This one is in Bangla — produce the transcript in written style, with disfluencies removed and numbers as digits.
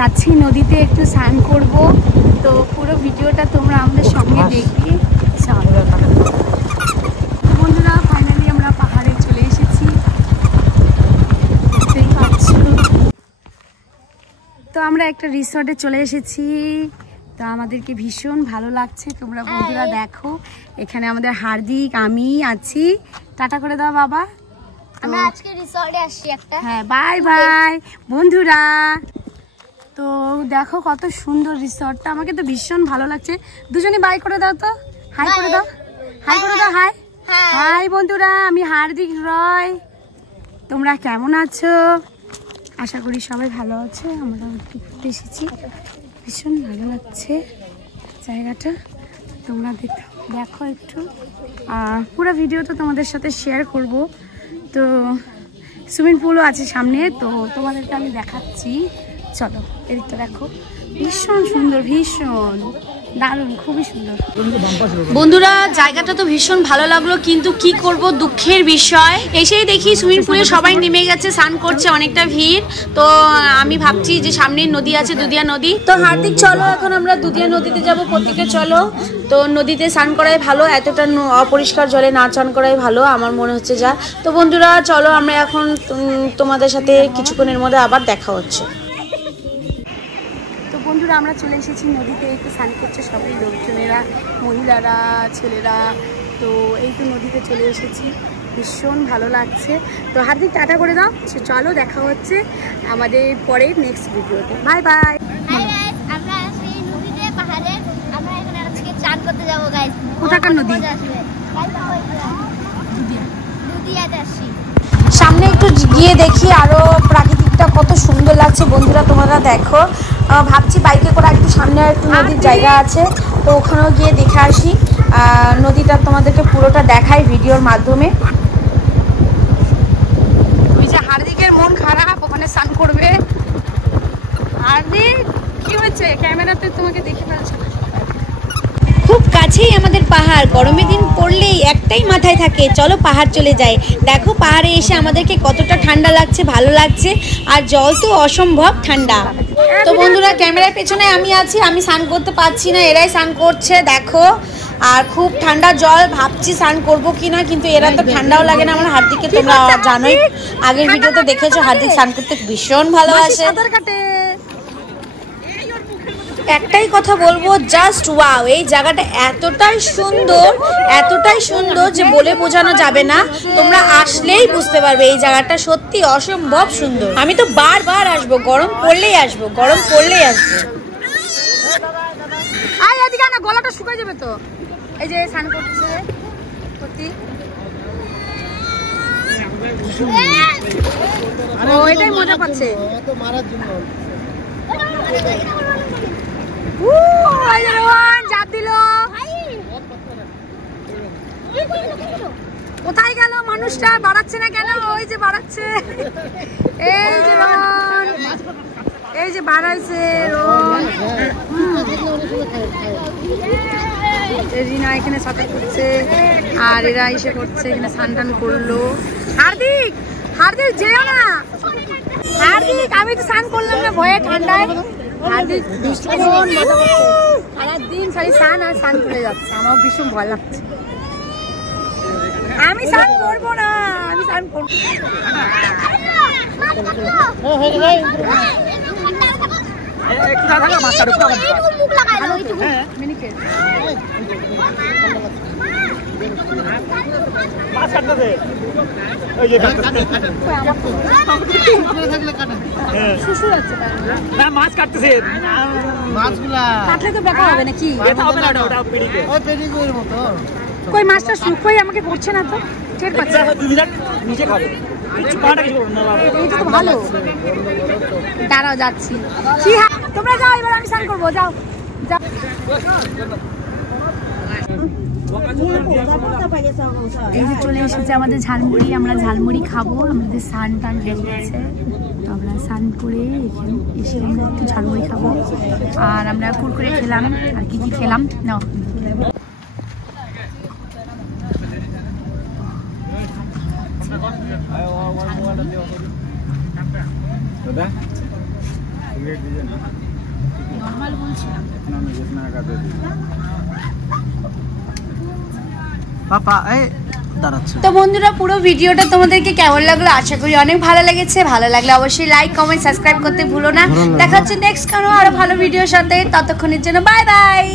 যাচ্ছি নদীতে একটু স্নান করব। তো পুরো ভিডিওটা তোমরা আমাদের সঙ্গে দেখবে। বন্ধুরা ফাইনালি আমরা পাহাড়ে চলে এসেছি, দেখতেই পাচ্ছ। তো আমরা একটা রিসর্টে চলে এসেছি। তো আমাদেরকে ভীষণ ভালো লাগছে। তোমরা বন্ধুরা দেখো, এখানে আমাদের হার্দিক, আমি আছি। টাটা করে দাও বাবা। আমরা আজকে রিসর্টে আসছি একটা। হ্যাঁ, বাই বাই বন্ধুরা। তো দেখো কত সুন্দর রিসর্টটা, আমাকে তো ভীষণ ভালো লাগছে। দুজনে বাই করে দাও তো, হাই করে দাও, হাই করে দাও, হাই হাই বন্ধুরা। আমি হার্দিক রয়। তোমরা কেমন আছো? আশা করি সবাই ভালো আছে। আমরা ঘুরতে এসেছি, ভীষণ ভালো লাগছে জায়গাটা। তোমরা দেখো একটু, পুরো ভিডিওটা তোমাদের সাথে শেয়ার করব। তো সুইমিং পুলও আছে সামনে, তো তোমাদেরকে আমি দেখাচ্ছি। চলো এদিকটা দেখো, ভীষণ সুন্দর, ভীষণ দারুণ, খুবই সুন্দর। বন্ধুরা জায়গাটা তো ভীষণ ভালো লাগলো, কিন্তু কি করব, দুঃখের বিষয় এসেই দেখি সুইমিং পুলে সবাই নেমে গেছে, স্নান করছে, অনেকটা ভিড়। তো আমি ভাবছি যে সামনে নদী আছে, দুধিয়া নদী। তো হার্দিক চলো এখন আমরা দুধিয়া নদীতে যাব, প্রত্যেকে চলো। তো নদীতে স্নান করাই ভালো, এতটা অপরিষ্কার জলে না স্নান করাই ভালো আমার মনে হচ্ছে যা। তো বন্ধুরা চলো, আমরা এখন তোমাদের সাথে কিছুক্ষণের মধ্যে আবার দেখা হচ্ছে। বন্ধুরা আমরা চলে এসেছি নদীতে, এই তো স্নান করছে সবাই লোকজনেরা, মহিলারা, ছেলেরা। তো এই তো নদীতে চলে এসেছি, ভীষণ ভালো লাগছে। তো হার্দিক টাটা করে দাও। চলো দেখা হচ্ছে আমাদের পরের নেক্সট ভিডিওতে। Bye bye. আমরা সেই নদীতে পাহাড়ে আমরা এখানে আজকে চান করতে যাব গাইস। কোথাকার নদী? দুধিয়াতে আসছি। সামনে একটু গিয়ে দেখি আরো প্রাকৃতিকটা কত সুন্দর লাগছে। বন্ধুরা তোমরা দেখো, ভাবছি বাইকে করে একটু সামনে একটু নদীর জায়গা আছে, তো ওখানেও গিয়ে দেখে আসি। নদীটা তোমাদেরকে পুরোটা দেখাই ভিডিওর মাধ্যমে। ওই যে হার্দিকের মন খারাপ, ওখানে স্নান করবে। হার্দিক কি হয়েছে? ক্যামেরাতে তোমাকে দেখে ফেলছে। খুব কাছেই আমাদের পাহাড়, গরমের দিন পড়লেই একটাই মাথায় থাকে, চলো পাহাড় চলে যাই। দেখো পাহাড়ে এসে আমাদেরকে কতটা ঠান্ডা লাগছে, ভালো লাগছে, আর জল তো অসম্ভব ঠান্ডা। তো বন্ধুরা ক্যামেরার পেছনে আমি আছি, আমি স্নান করতে পারছি না, এরাই স্নান করছে দেখো। আর খুব ঠান্ডা জল, ভাবছি স্নান করবো কিনা, কিন্তু এরা তো ঠান্ডাও লাগে না। আমার হার্দিককে তোমরা জানোই, আগের ভিডিওতে দেখেছো, হার্দিক স্নান করতে ভীষণ ভালোবাসে। একটাই কথা বলবো, জাস্ট ওয়াও, এই জায়গাটা এতটাই সুন্দর যে বলে বোঝানো যাবে না। তোমরা আসলেই বুঝতে পারবে এই জায়গাটা সত্যি অসম্ভব সুন্দর। আমি তো বারবার আসবো, গরম পড়লেই আসবো। আয় এদিকে না, গলাটা শুকাই যাবে তো। এই যে স্নান করছে সত্যি, ও এটাই মজা পাচ্ছে। কোথায় গেল মানুষটা? বাড়াচ্ছে না কেন? ওই যে বাড়াচ্ছে, এই যে বাড়াইছে রিনা এখানে সাঁতার করছে, আর এরা এসে করছে এখানে স্নান টান করলো। হার্দিক যেও না, হার্দিক আমি তো স্নান করলাম না ভয়ে ঠান্ডায়। হার্দিক সারাদিন খালি স্নান আর স্নান করে যাচ্ছে, আমার ভীষণ ভয় লাগছে। আমি স্নান করবো না, আমি স্নান করবো। মাছ কাটতেছে, কাটলে তো দেখা হবে নাকি? কই মাছটা শুকোই আমাকে করছে না তো, ঠিক আছে নিচে খাবে। ভালো, দাঁড়াও যাচ্ছি। তোমরা যাও, এবার আমি স্নান করবো। যাও যাও। এই যে চলে এসেছে আমাদের ঝালমুড়ি, আমরা ঝালমুড়ি খাবো। আমাদের স্নান টান হয়ে গেছে, তো আমরা স্নান করে এখানে এসে আমরা একটু ঝালমুড়ি খাবো। আর আমরা কুরকুরে খেলাম, আর কি খেলাম না। দাদা সিগারেট দিবে না নরমাল বলছিলাম না আমি জিসনা का दे दी পাপা এই দাঁড়াচ্ছে। তো বন্ধুরা পুরো ভিডিওটা তোমাদেরকে কেমন লাগলো আশা করি অনেক ভালো লেগেছে। ভালো লাগলে অবশ্যই লাইক কমেন্ট সাবস্ক্রাইব করতে ভুলো না। দেখা হচ্ছে নেক্সট কোনো আরো ভালো ভিডিওর সাথে, ততক্ষণের জন্য বাই বাই।